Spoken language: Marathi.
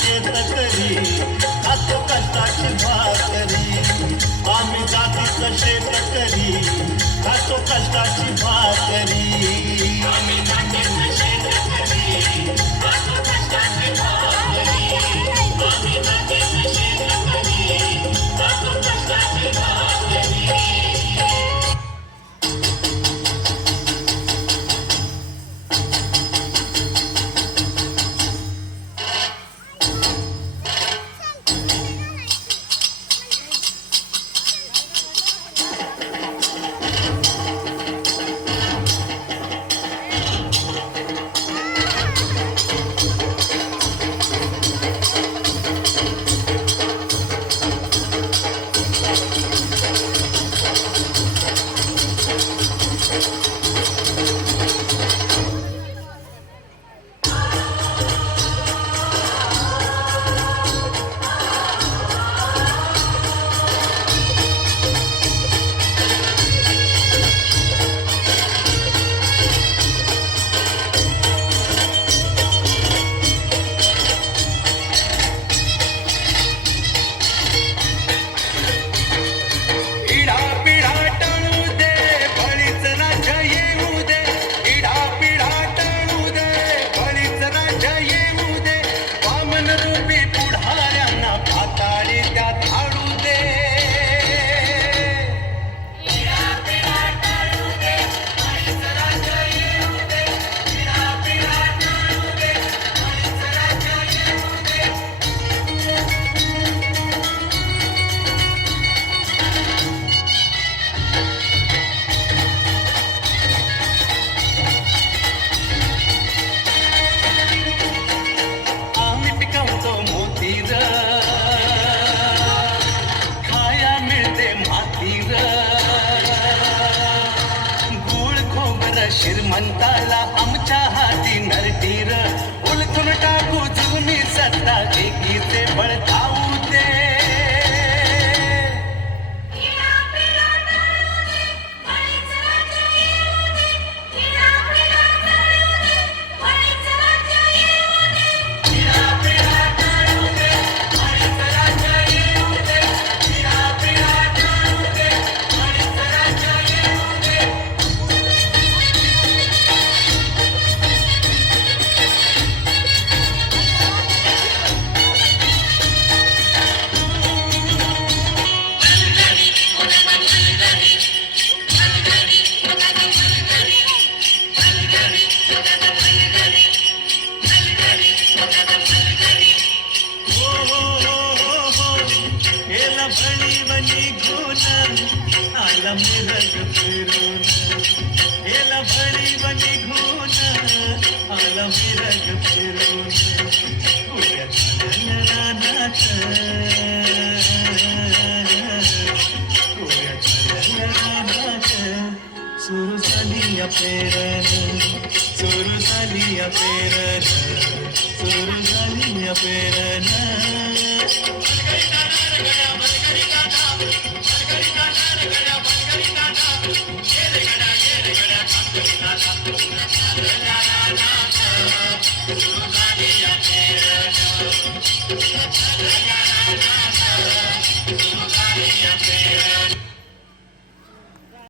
शेतकरी खातो कष्टाची भाकरी आम्ही जातीचं शेतकरी खातो कष्टाची भाकरी आम्ही जातीचं शेतकरी खातो कष्टाची भाकरी आम्ही जातीचं शेतकरी खातो कष्टाची भाकरी श्रीमंताला आमच्या हाती नरटीर उलथून टाकू जुनी सत्ता एकीचे बळ खाऊ दे आला मिरग फिरून गेला भळी बनी घून आला मिरग फिरून उद्या झालं रानात उद्या झालं रानात सुरू झाली या पेरण सुरू झाली या पेरण सुरू झाली या पेरण Thank you.